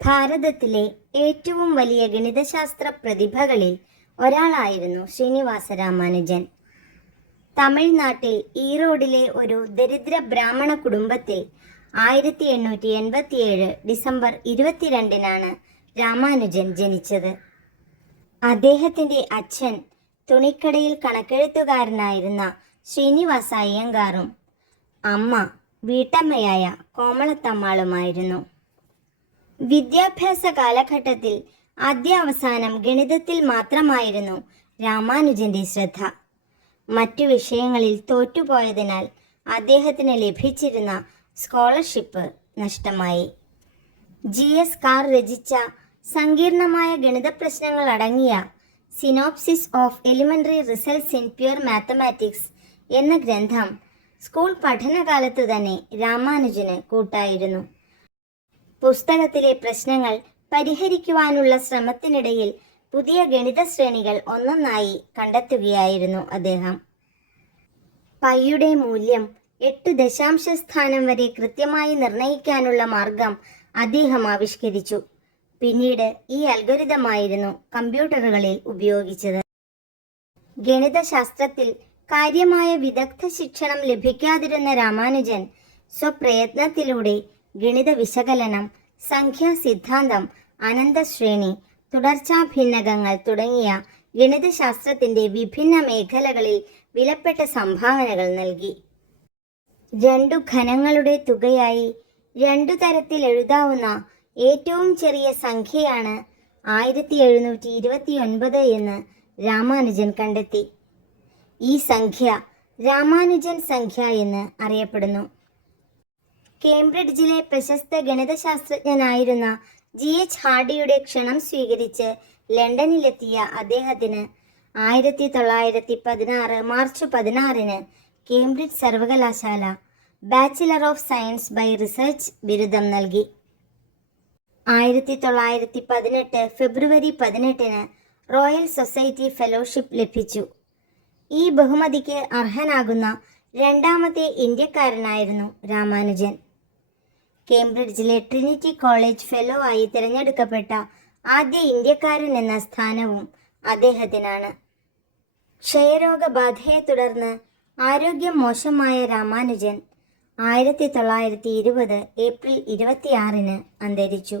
ഭാരതത്തിലെ ഏറ്റവും വലിയ ഗണിതശാസ്ത്ര പ്രതിഭകളിൽ ഒരാളായിരുന്നു ശ്രീനിവാസ രാമാനുജൻ തമിഴ്നാട്ടിൽ ഈറോഡിലെ ഒരു ദരിദ്ര ബ്രാഹ്മണ കുടുംബത്തിൽ ആയിരത്തി എണ്ണൂറ്റി എൺപത്തിയേഴ് ഡിസംബർ ഇരുപത്തിരണ്ടിനാണ് രാമാനുജൻ ജനിച്ചത്. അദ്ദേഹത്തിന്റെ അച്ഛൻ തുണിക്കടയിൽ കണക്കെഴുത്തുകാരനായിരുന്ന ശ്രീനിവാസ അയ്യങ്കാറും അമ്മ വീട്ടമ്മയായ കോമളത്തമ്മാളുമായിരുന്നു. വിദ്യാഭ്യാസ കാലഘട്ടത്തിൽ ആദ്യാവസാനം ഗണിതത്തിൽ മാത്രമായിരുന്നു രാമാനുജന്റെ ശ്രദ്ധ. മറ്റു വിഷയങ്ങളിൽ തോറ്റുപോയതിനാൽ അദ്ദേഹത്തിന് ലഭിച്ചിരുന്ന സ്കോളർഷിപ്പ് നഷ്ടമായി. ജി എസ് കാർ രചിച്ച സങ്കീർണമായ ഗണിത പ്രശ്നങ്ങൾ അടങ്ങിയ synopsis of elementary results in pure mathematics എന്ന ഗ്രന്ഥം സ്കൂൾ പഠനകാലത്തു തന്നെ രാമാനുജന് കൂട്ടായിരുന്നു. പുസ്തകത്തിലെ പ്രശ്നങ്ങൾ പരിഹരിക്കുവാനുള്ള ശ്രമത്തിനിടയിൽ പുതിയ ഗണിത ശ്രേണികൾ ഒന്നൊന്നായി കണ്ടെത്തുകയായിരുന്നു അദ്ദേഹം. പൈയുടെ മൂല്യം എട്ട് ദശാംശ സ്ഥാനം വരെ കൃത്യമായി നിർണയിക്കാനുള്ള മാർഗം അദ്ദേഹം ആവിഷ്കരിച്ചു. പിന്നീട് ഈ അൽഗരിതമായിരുന്നു കമ്പ്യൂട്ടറുകളിൽ ഉപയോഗിച്ചത്. ഗണിതശാസ്ത്രത്തിൽ കാര്യമായ വിദഗ്ധ ശിക്ഷണം ലഭിക്കാതിരുന്ന രാമാനുജൻ സ്വപ്രയത്നത്തിലൂടെ ഗണിത വിശകലനം സംഖ്യാ സിദ്ധാന്തം അനന്തശ്രേണി തുടർച്ചാ ഭിന്നകങ്ങൾ തുടങ്ങിയ ഗണിതശാസ്ത്രത്തിന്റെ വിഭിന്ന മേഖലകളിൽ വിലപ്പെട്ട സംഭാവനകൾ നൽകി. രണ്ടു ഘനങ്ങളുടെ തുകയായി രണ്ടു തരത്തിൽ എഴുതാവുന്ന ഏറ്റവും ചെറിയ സംഖ്യയാണ് ആയിരത്തി എഴുന്നൂറ്റി ഇരുപത്തി ഒൻപത് എന്ന് രാമാനുജൻ കണ്ടെത്തി. ഈ സംഖ്യ രാമാനുജൻ സംഖ്യ എന്ന് അറിയപ്പെടുന്നു. കേംബ്രിഡ്ജിലെ പ്രശസ്ത ഗണിതശാസ്ത്രജ്ഞനായിരുന്ന ജി എച്ച് ഹാർഡിയുടെ ക്ഷണം സ്വീകരിച്ച് ലണ്ടനിലെത്തിയ അദ്ദേഹത്തിന് ആയിരത്തി തൊള്ളായിരത്തി പതിനാറ് മാർച്ച് പതിനാറിന് കേംബ്രിഡ്ജ് സർവകലാശാല bachelor of science by research ബിരുദം നൽകി. ആയിരത്തി തൊള്ളായിരത്തി പതിനെട്ട് ഫെബ്രുവരി പതിനെട്ടിന് റോയൽ സൊസൈറ്റി ഫെലോഷിപ്പ് ലഭിച്ചു. ഈ ബഹുമതിക്ക് അർഹനാകുന്ന രണ്ടാമത്തെ ഇന്ത്യക്കാരനായിരുന്നു രാമാനുജൻ. കേംബ്രിഡ്ജിലെ ട്രിനിറ്റി കോളേജ് ഫെലോ ആയി തിരഞ്ഞെടുക്കപ്പെട്ട ആദ്യ ഇന്ത്യക്കാരൻ എന്ന സ്ഥാനവും അദ്ദേഹത്തിനാണ്. ക്ഷയരോഗബാധയെ തുടർന്ന് ആരോഗ്യം മോശമായ രാമാനുജൻ ആയിരത്തി തൊള്ളായിരത്തി ഇരുപത് ഏപ്രിൽ ഇരുപത്തിയാറിന് അന്തരിച്ചു.